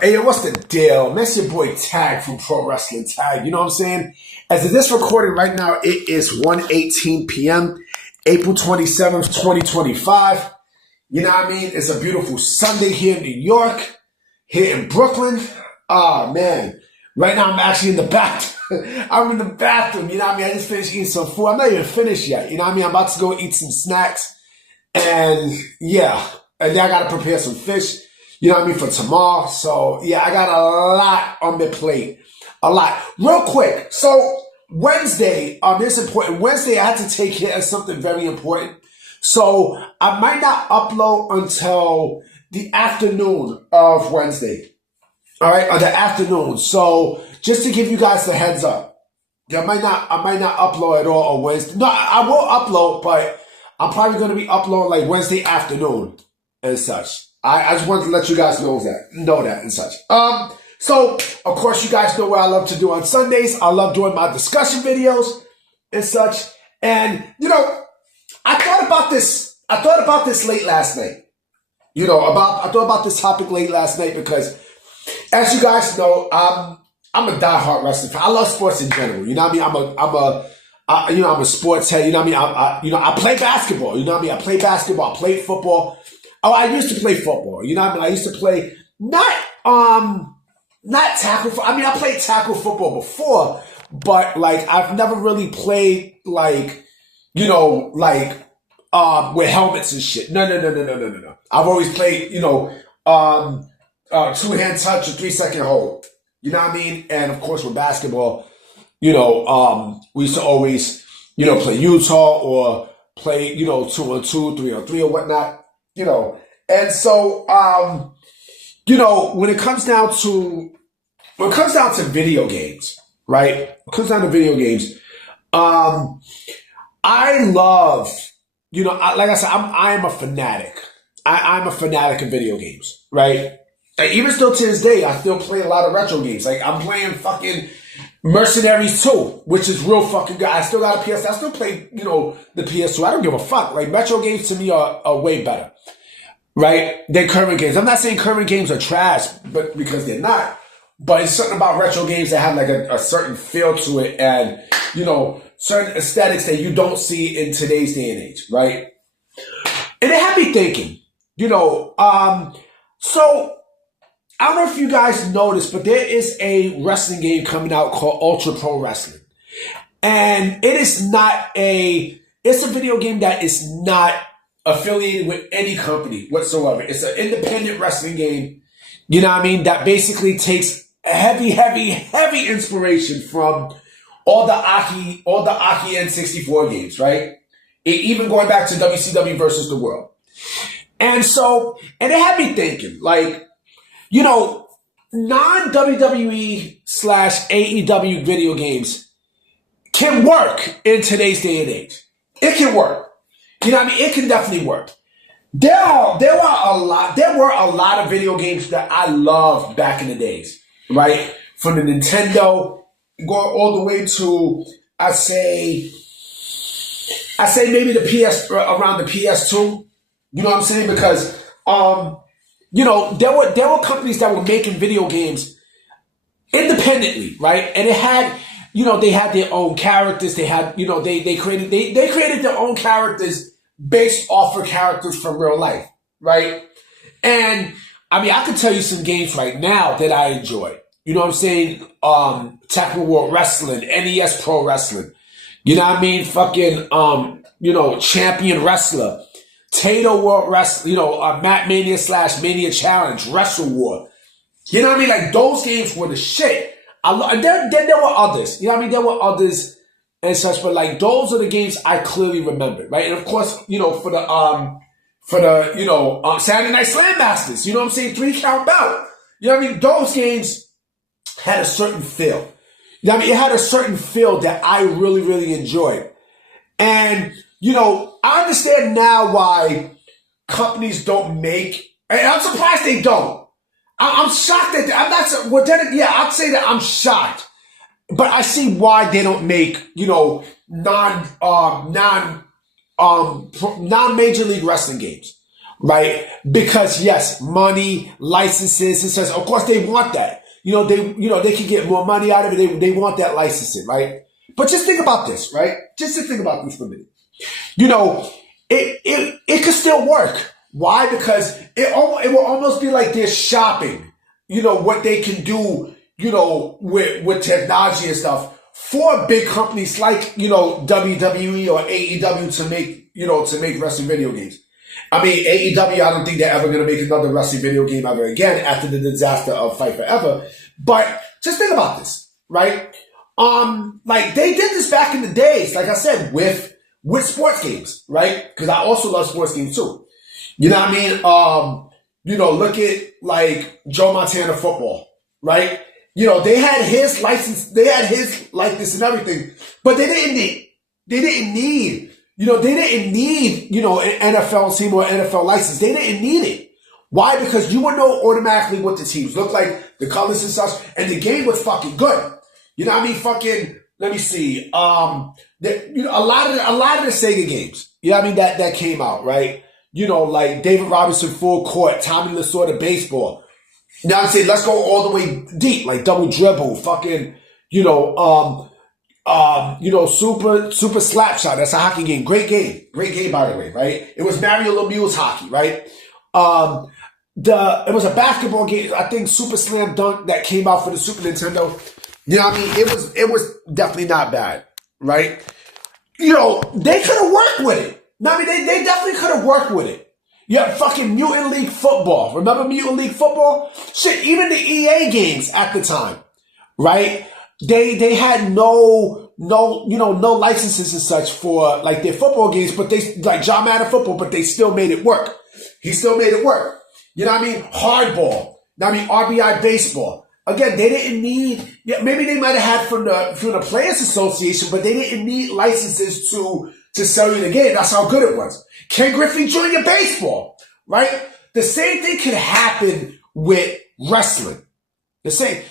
Hey, yo, what's the deal? That's your boy Tag from Pro Wrestling Tag. You know what I'm saying? As of this recording right now, it is 1:18 p.m., April 27th, 2025. You know what I mean? It's a beautiful Sunday here in New York, here in Brooklyn. Oh, man. Right now, I'm actually in the bathroom. I'm in the bathroom. You know what I mean? I just finished eating some food. I'm not even finished yet. You know what I mean? I'm about to go eat some snacks. And, yeah. And then I got to prepare some fish. You know what I mean, for tomorrow. So, yeah, I got a lot on my plate. A lot. Real quick. So, Wednesday, this important. Wednesday, I had to take care of something very important. So, I might not upload until the afternoon of Wednesday. All right, or the afternoon. So, just to give you guys the heads up. I might not upload at all on Wednesday. No, I will upload, but I'm probably going to be uploading like Wednesday afternoon and such. I just wanted to let you guys know that and such. So, of course, you guys know what I love to do on Sundays. I love doing my discussion videos and such. And, you know, I thought about this late last night. I thought about this topic late last night because, as you guys know, I'm a diehard wrestling fan. I love sports in general. You know what I mean? I'm a sports head. You know what I mean? I play basketball. You know what I mean? I play basketball. I play football. Oh, I used to play football. You know what I mean? I used to play not tackle. I mean, I played tackle football before, but like I've never really played like with helmets and shit. No. I've always played two-hand touch or 3-second hold. You know what I mean? And of course with basketball, we used to always play Utah or play 2-on-2, 3-on-3 or whatnot. And so, when it comes down to video games, right? When it comes down to video games, I love, like I said, I am a fanatic. I'm a fanatic of video games, right? Like, even still to this day, I still play a lot of retro games. Like, I'm playing fucking Mercenaries 2, which is real fucking good. I still got a PS. I still play, the PS2. I don't give a fuck. Like, retro games to me are way better, right, than current games. I'm not saying current games are trash, but because they're not. But it's something about retro games that have like a certain feel to it and, certain aesthetics that you don't see in today's day and age, right? And it had me thinking, so I don't know if you guys noticed, but there is a wrestling game coming out called Ultra Pro Wrestling. And it's a video game that is not affiliated with any company whatsoever. It's an independent wrestling game, you know what I mean, that basically takes heavy inspiration from all the Aki N64 games, right? Even going back to WCW versus the World. And it had me thinking, like, non-WWE / AEW video games can work in today's day and age. It can work. You know what I mean? It can definitely work. There were a lot of video games that I loved back in the days, right? From the Nintendo, going all the way to, I say maybe around the PS2. You know what I'm saying? Because, there were companies that were making video games independently, right? And it had, they had their own characters. They had, they created their own characters based off of characters from real life, right? And I mean, I could tell you some games right now that I enjoy. You know what I'm saying? Tecmo World Wrestling, NES Pro Wrestling. You know what I mean? Fucking, Champion Wrestler, Tato World Wrestling, Matt Mania / Mania Challenge, Wrestle War. You know what I mean? Like, those games were the shit. And then there were others. You know what I mean? There were others and such, but like, those are the games I clearly remember, right? And of course, for the Saturday Night Slam Masters, you know what I'm saying? 3-count bout. You know what I mean? Those games had a certain feel. You know what I mean? It had a certain feel that I really, really enjoyed. And, I understand now why companies don't make, and I'm surprised they don't. I'm shocked that I'd say that I'm shocked. But I see why they don't make, non-Major League Wrestling games. right? Because yes, money, licenses, and such. Of course, they want that. They can get more money out of it. They want that licensing, right? But just think about this, right? Just think about this for a minute. It could still work. Why? Because it will almost be like they're shopping. What they can do. With technology and stuff for big companies like WWE or AEW to make wrestling video games. I mean, AEW, I don't think they're ever going to make another wrestling video game ever again after the disaster of Fight Forever. But just think about this, right? Like they did this back in the days, like I said, with sports games, right? Because I also love sports games too. You know what I mean? Look at like Joe Montana football, right? They had his license, they had his likeness and everything, but they didn't need an NFL team or NFL license. They didn't need it. Why? Because you would know automatically what the teams look like, the colors and such, and the game was fucking good. You know what I mean? Fucking, let me see. A lot of the Sega games, you know what I mean, that came out, right? Like David Robinson Full Court, Tommy Lasorda Baseball. Now I'm saying, let's go all the way deep, like Double Dribble, fucking, Super Slap Shot. That's a hockey game. Great game, by the way, right? It was Mario Lemieux's hockey, right? It was a basketball game. I think Super Slam Dunk that came out for the Super Nintendo. You know what I mean? It was definitely not bad, right? They could have worked with it. I mean, they definitely could have worked with it. Yeah, fucking Mutant League Football. Remember Mutant League Football? Shit, even the EA games at the time, right? They had no licenses and such for like their football games, but they like John Madden football, but they still made it work. He still made it work. You know what I mean? Hardball. I mean RBI baseball. Again, they didn't need. Yeah, maybe they might have had from the Players Association, but they didn't need licenses to sell you the game. That's how good it was. Ken Griffey Jr. Baseball, right? The same thing can happen with wrestling. The same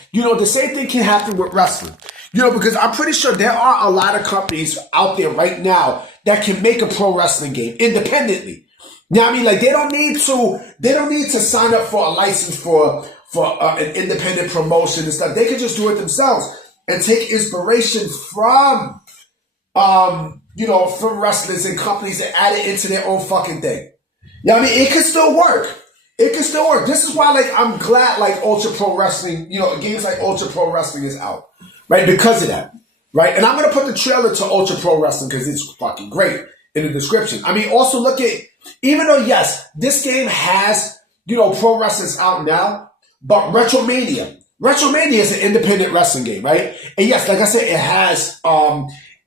thing can happen with wrestling. Because I'm pretty sure there are a lot of companies out there right now that can make a pro wrestling game independently. You know what I mean? Like they don't need to sign up for a license for an independent promotion and stuff. They can just do it themselves and take inspiration from from wrestlers and companies and add it into their own fucking thing. You know what I mean? It can still work. It can still work. This is why, like, I'm glad, like, Ultra Pro Wrestling, games like Ultra Pro Wrestling is out. Right? Because of that. Right? And I'm going to put the trailer to Ultra Pro Wrestling because it's fucking great in the description. I mean, also look at, even though, yes, this game has, pro wrestlers out now, but Retromania is an independent wrestling game, right? And yes, like I said,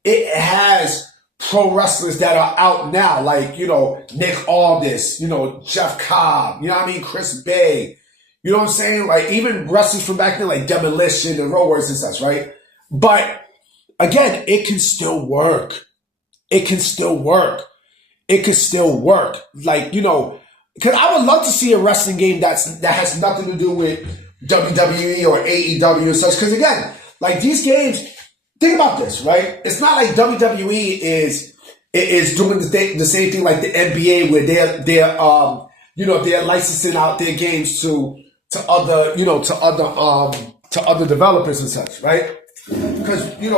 it has pro wrestlers that are out now, like, Nick Aldis, Jeff Cobb, Chris Bay, you know what I'm saying? Like, even wrestlers from back then, like Demolition and Road Warriors and such, right? But, again, it can still work. Like, because I would love to see a wrestling game that has nothing to do with WWE or AEW and such, because, again, like, these games, think about this, right? It's not like WWE is doing the same thing like the NBA, where they're licensing out their games to other developers and such, right? Because you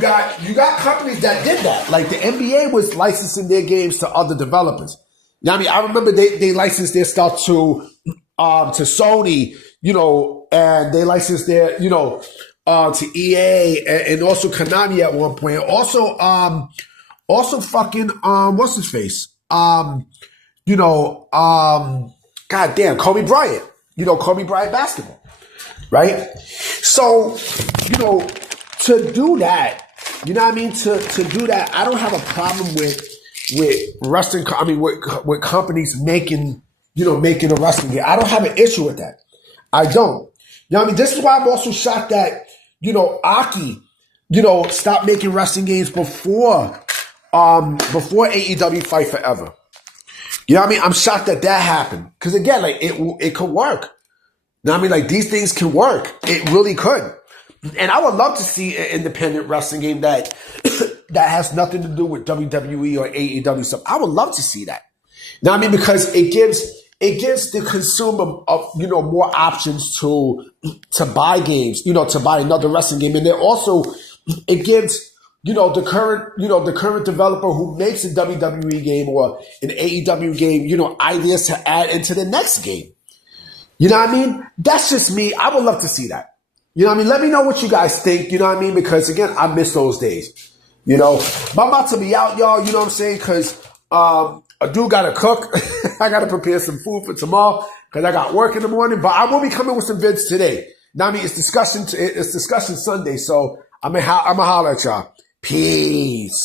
got companies that did that. Like the NBA was licensing their games to other developers. You know what I mean? I remember they licensed their stuff to Sony, and they licensed their to EA and also Konami at one point. Also fucking what's his face? Goddamn, Kobe Bryant. Kobe Bryant basketball. Right? So, to do that, you know what I mean? To do that, I don't have a problem with wrestling, with companies making a wrestling game. I don't have an issue with that. I don't. You know what I mean? This is why I'm also shocked that, Aki, stopped making wrestling games before AEW Fight Forever. You know what I mean? I'm shocked that happened. Because again, like, it could work. You know what I mean? Like, these things can work. It really could. And I would love to see an independent wrestling game that has nothing to do with WWE or AEW stuff. I would love to see that. Now I mean, because it gives the consumer more options to buy games, to buy another wrestling game, and then also it gives the current developer who makes a WWE game or an AEW game, ideas to add into the next game. You know what I mean? That's just me. I would love to see that. You know what I mean? Let me know what you guys think. You know what I mean? Because again, I miss those days. But I'm about to be out, y'all. You know what I'm saying? Because I do got to cook. I got to prepare some food for tomorrow because I got work in the morning. But I will be coming with some vids today. Now, I mean, it's discussion Sunday. So I'm going to holler at y'all. Peace.